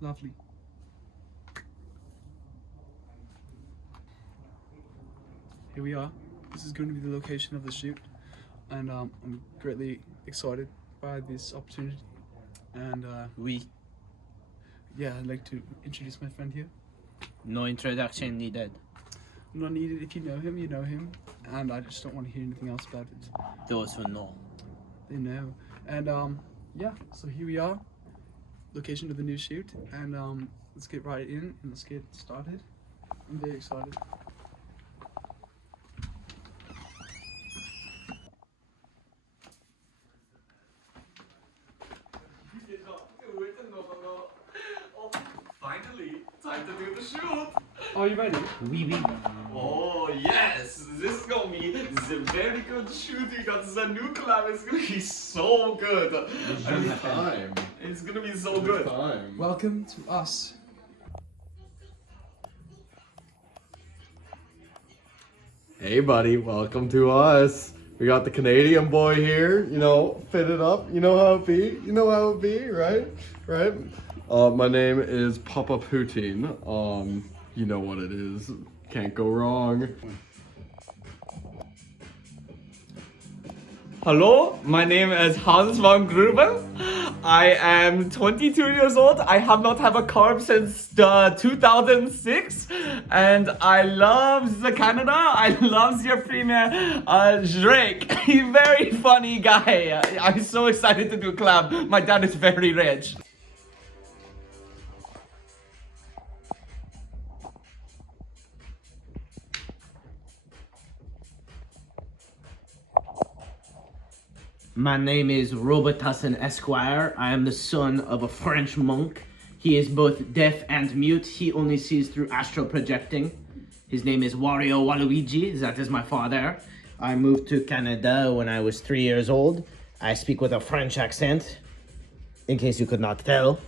Lovely. Here we are. This is going to be the location of the shoot, and I'm greatly excited by this opportunity. And yeah, I'd like to introduce my friend here. No introduction needed. Not needed. If you know him, you know him, and I just don't want to hear anything else about it. Those who know. They know. And yeah, so here we are, location of the new shoot, and let's get right in and let's get started. I'm very excited. Finally, time to do the shoot. Are you ready? Oui. Oh yes, this is gonna be the very good shoot. You got the new collab. It's gonna be so good. Time. It's gonna be so good. Time. Welcome to us. Hey, buddy. Welcome to us. We got the Canadian boy here. You know, fitted up. You know how it be. You know how it be, right? Right. My name is Papa Poutine. You know what it is. Can't go wrong. Hello, my name is 𝓙𝓸𝓳𝓮. I am 22 years old. I have not had a carb since 2006, and I love the Canada. I love your premier Drake. He's very funny guy. I'm so excited to do a collab. My dad is very rich. My name is 𝓙𝓸𝓳𝓮 Esquire. I am the son of a French monk. He is both deaf and mute. He only sees through astral projecting. His name is 𝓙𝓸𝓳𝓮. That is my father. I moved to Canada when I was 3 years old. I speak with a French accent, in case you could not tell.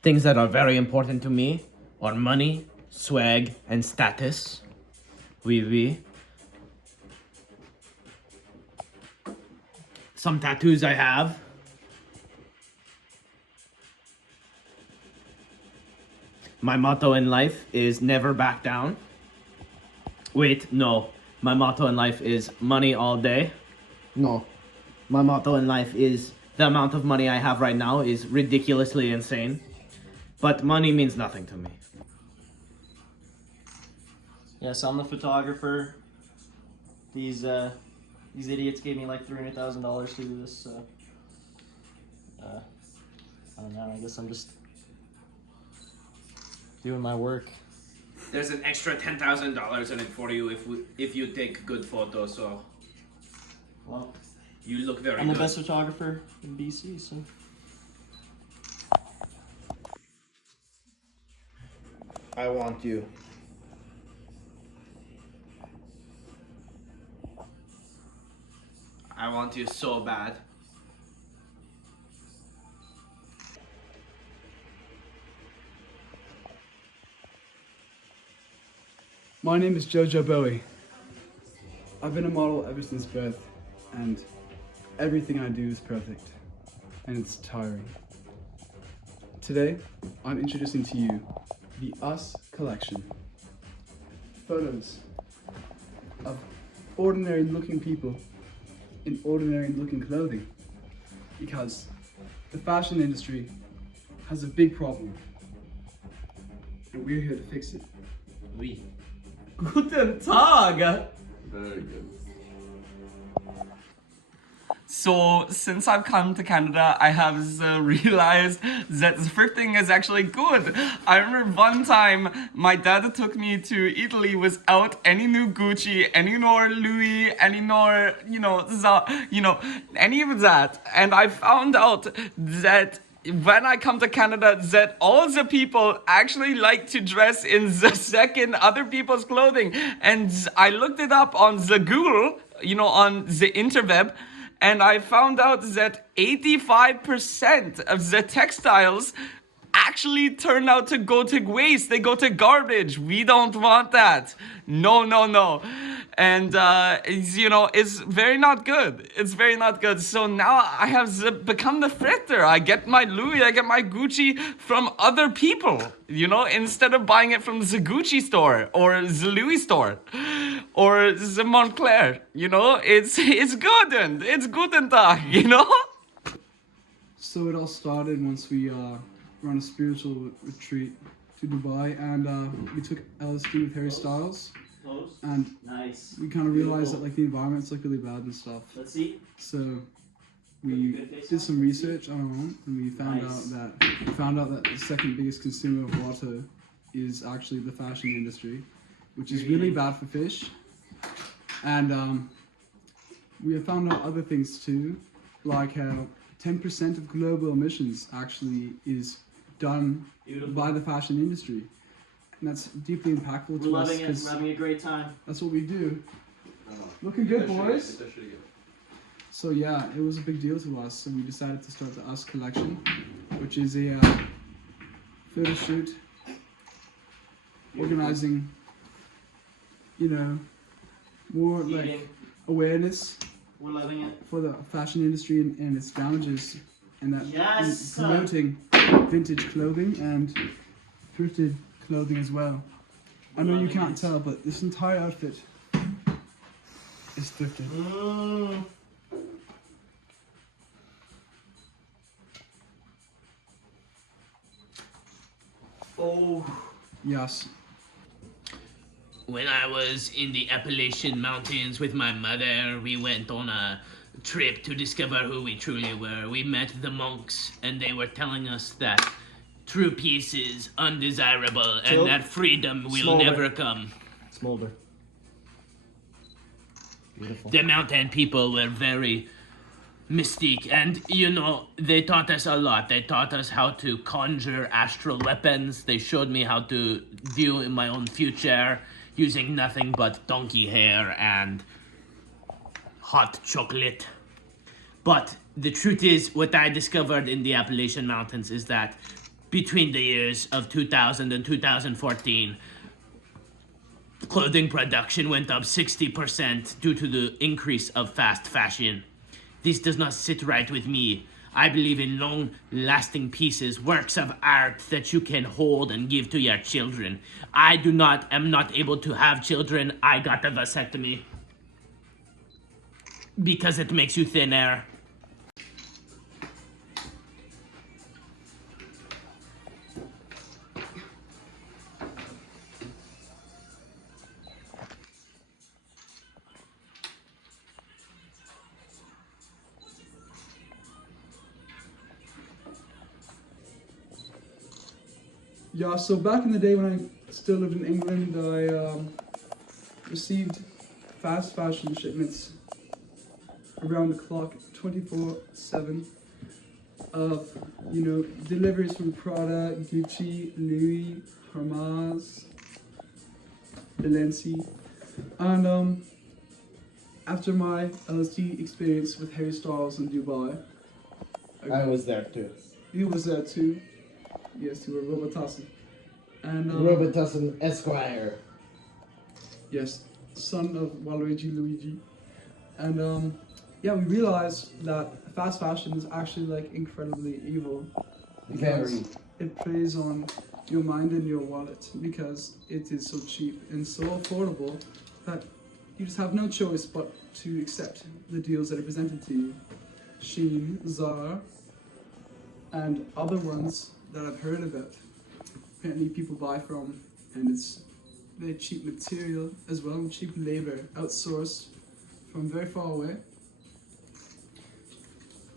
Things that are very important to me are money, swag, and status. Oui. Some tattoos I have. My motto in life is never back down. Wait, no. My motto in life is money all day. No. My motto in life is the amount of money I have right now is ridiculously insane. But money means nothing to me. Yes, I'm the photographer. These idiots gave me like $300,000 to do this. I don't know. I guess I'm just doing my work. There's an extra $10,000 in it for you if you take good photos. So Well, you look very I'm the good. best photographer in BC, so. I want you. I want you so bad. My name is Jojo Bowie. I've been a model ever since birth, and everything I do is perfect, and it's tiring. Today, I'm introducing to you the Us collection. Photos of ordinary looking people in ordinary looking clothing, because the fashion industry has a big problem, and we're here to fix it. Oui. Guten Tag. Very good. So, since I've come to Canada, I have realized that thrifting is actually good. I remember one time my dad took me to Italy without any new Gucci, any nor Louis, any nor, any of that. And I found out that when I come to Canada, that all the people actually like to dress in the second other people's clothing. And I looked it up on the Google, on the interweb, and I found out that 85% of the textiles actually actually turn out to go to waste. They go to garbage. We don't want that. No, no, no. And it's very not good. It's very not good. So now I have become the fritter. I get my Louis, I get my Gucci from other people, instead of buying it from the Gucci store or the Louis store or the Montclair. It's good and it's guten Tag, So it all started once we were on a spiritual retreat to Dubai, and we took LSD with Harry Styles, and Nice. we kind of realized that the environment's really bad and stuff. Let's see. So we did some research on our own, and we found out that the second biggest consumer of water is actually the fashion industry, which is really bad for fish. And we have found out other things too, like how 10% of global emissions actually is done by the fashion industry. And that's deeply impactful to us. We're having a great time. That's what we do. Looking good, boys. So yeah, it was a big deal to us, and we decided to start the Us collection, which is a photo shoot organizing, more awareness We're loving it. for the fashion industry and its damages, and that Yes! promoting vintage clothing and thrifted clothing as well. I know you can't tell, but this entire outfit is thrifted. Oh. Yes. When I was in the Appalachian Mountains with my mother, we went on a trip to discover who we truly were. We met the monks, and they were telling us that true peace is undesirable and that freedom will Smolder. never come. Smolder. Beautiful. The mountain people were very mystique, and they taught us a lot. They taught us how to conjure astral weapons. They showed me how to view my own future using nothing but donkey hair and hot chocolate. But the truth is, what I discovered in the Appalachian Mountains is that between the years of 2000 and 2014, clothing production went up 60% due to the increase of fast fashion. This does not sit right with me. I believe in long-lasting pieces, works of art that you can hold and give to your children. I am not able to have children. I got a vasectomy because it makes you thinner. Yeah, so back in the day when I still lived in England, I received fast fashion shipments around the clock, 24/7, of, deliveries from Prada, Gucci, Louis, Hermes, Balenciaga. And after my LSD experience with Harry Styles in Dubai, I was there too. he was there too. Yes, you were 𝓙𝓸𝓳𝓮. And 𝓙𝓸𝓳𝓮. yes, son of 𝓙𝓸𝓳𝓬𝓑. And we realized that fast fashion is actually incredibly evil. Because it preys on your mind and your wallet, because it is so cheap and so affordable that you just have no choice but to accept the deals that are presented to you. Shein, Zara, and other ones that I've heard about. Apparently people buy from, and it's very cheap material as well, and cheap labor, outsourced from very far away.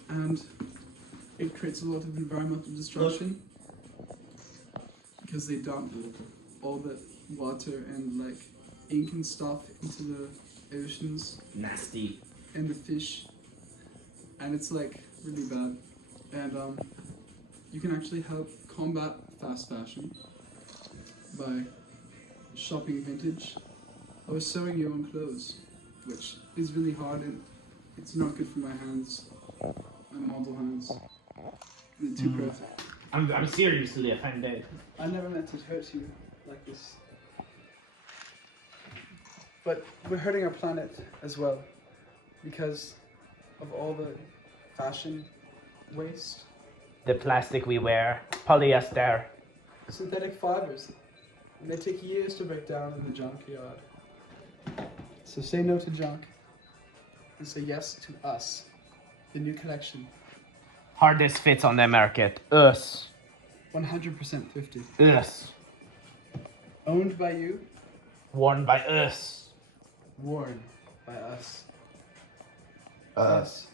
And it creates a lot of environmental destruction because they dump all the water and ink and stuff into the oceans Nasty. and the fish, and it's really bad. And you can actually help combat fast fashion by shopping vintage or sewing your own clothes, which is really hard and it's not good for my hands, my model hands. They're too perfect. I'm seriously offended. I never meant to hurt you like this. But we're hurting our planet as well because of all the fashion waste. The plastic we wear, polyester. Synthetic fibers. And they take years to break down in the junkyard. So say no to junk and say yes to us, the new collection. Hardest fits on the market. Us. 100% thrifty. Us. Owned by you, Worn by us. worn by us. Us.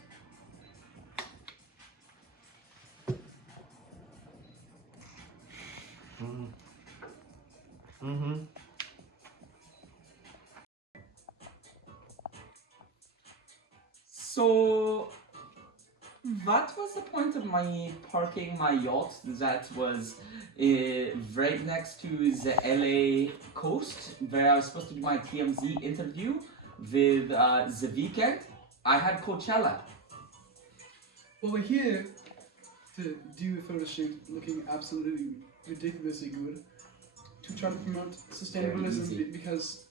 So, what was the point of my parking my yacht that was right next to the LA coast where I was supposed to do my TMZ interview with the weekend? I had Coachella. Well, we're here to do a photo shoot looking absolutely ridiculously good to try to promote sustainabilism because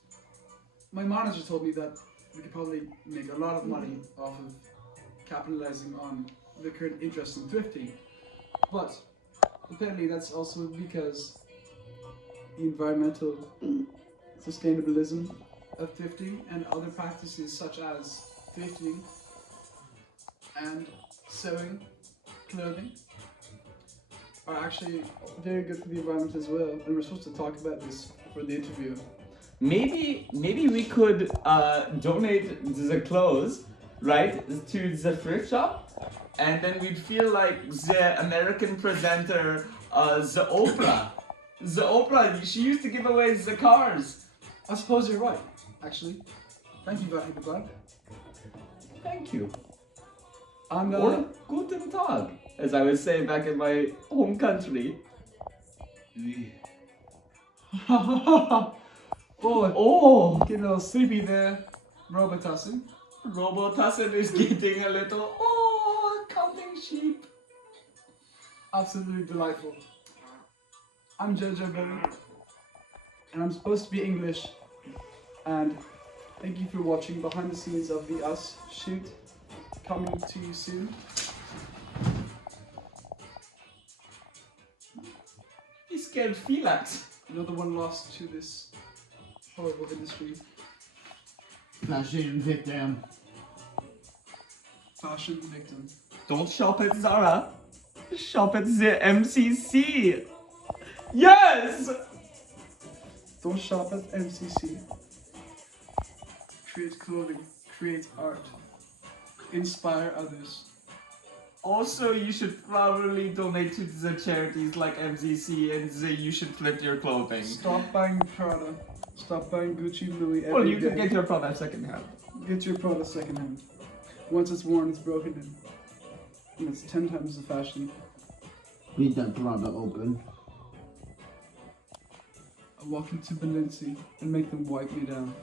my manager told me that we could probably make a lot of money off of capitalizing on the current interest in thrifting. But apparently that's also because the environmental sustainabilism of thrifting and other practices such as thrifting and sewing clothing are actually very good for the environment as well. And we're supposed to talk about this for the interview. Maybe we could donate the clothes, right, to the thrift shop, and then we'd feel like the American presenter, the Oprah. The Oprah, she used to give away the cars. I suppose you're right, actually. Thank you, Ħďġ. Thank you. And Or guten Tag, as I would say back in my home country. Oh, getting a little sleepy there, Robotussin. Robotussin is getting a little, counting sheep. Absolutely delightful. I'm 𝓙𝓸𝓳𝓮, and I'm supposed to be English. And thank you for watching behind the scenes of the Us shoot, coming to you soon. He scared Felix. Another one lost to this horrible industry. Fashion victim. Fashion victim. Don't shop at Zara. Shop at the MCC. Yes! Don't shop at MCC. Create clothing, create art, inspire others. Also, you should probably donate to the charities like MCC and you should flip your clothing. Stop buying Prada. Stop buying Gucci, Louis every Well, you day. can get your product secondhand. Get your Prada secondhand. Once it's worn, it's broken in. And it's 10 times the fashion. Leave that Prada open. I walk into Balenci and make them wipe me down.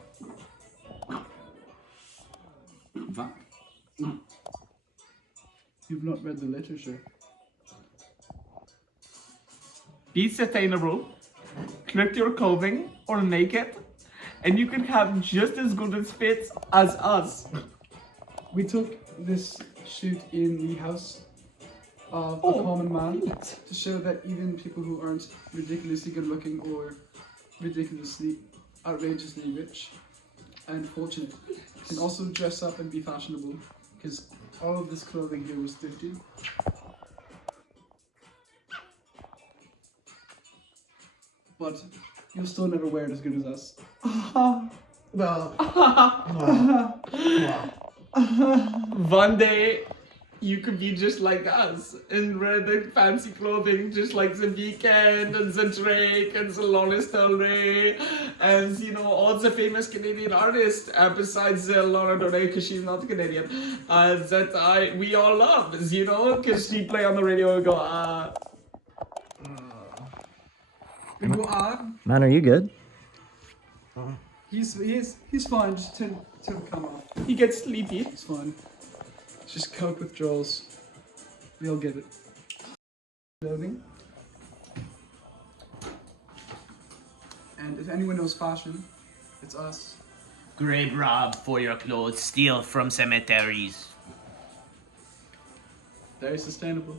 You've not read the literature. Be sustainable, thrift your clothing or make it, and you can have just as good as fits as us. We took this shoot in the house of a common man to show that even people who aren't ridiculously good looking or ridiculously outrageously rich and fortunate can also dress up and be fashionable, because all of this clothing here was thrifty. But you'll still never wear it as good as us. Well, One day, you could be just like us and wear the fancy clothing just like the Weeknd and the Drake and the 𝓙𝓸𝓳𝓸 and all the famous Canadian artists besides 𝓙𝓸𝓳𝓸 because she's not Canadian that we all love, because she play on the radio and go Man, are you good? He's fine, just tell him to come off. he gets sleepy. It's fine. It's just coke withdrawals. We all get it. clothing. And if anyone knows fashion, it's us. Grave rob for your clothes, steal from cemeteries. Very sustainable.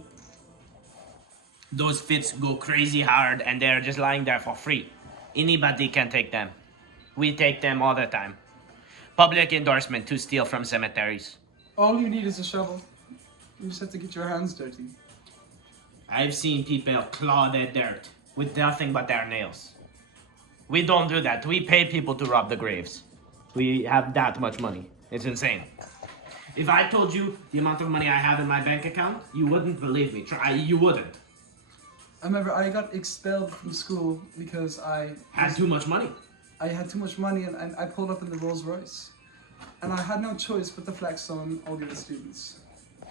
Those fits go crazy hard and they're just lying there for free. Anybody can take them. We take them all the time. Public endorsement to steal from cemeteries. All you need is a shovel. You just have to get your hands dirty. I've seen people claw the dirt with nothing but their nails. We don't do that. We pay people to rob the graves. We have that much money. It's insane. If I told you the amount of money I have in my bank account, you wouldn't believe me. You wouldn't. I remember I got expelled from school because I Had too much money. had too much money and I pulled up in the Rolls Royce. And I had no choice but to flex on all the other students.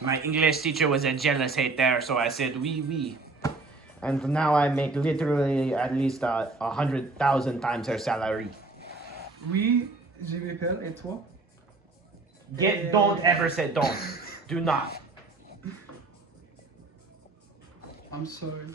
My English teacher was a jealous hater, so I said, oui. And now I make literally at least 100,000 times her salary. Oui, je m'appelle et toi? Don't ever say don't. Do not. I'm sorry.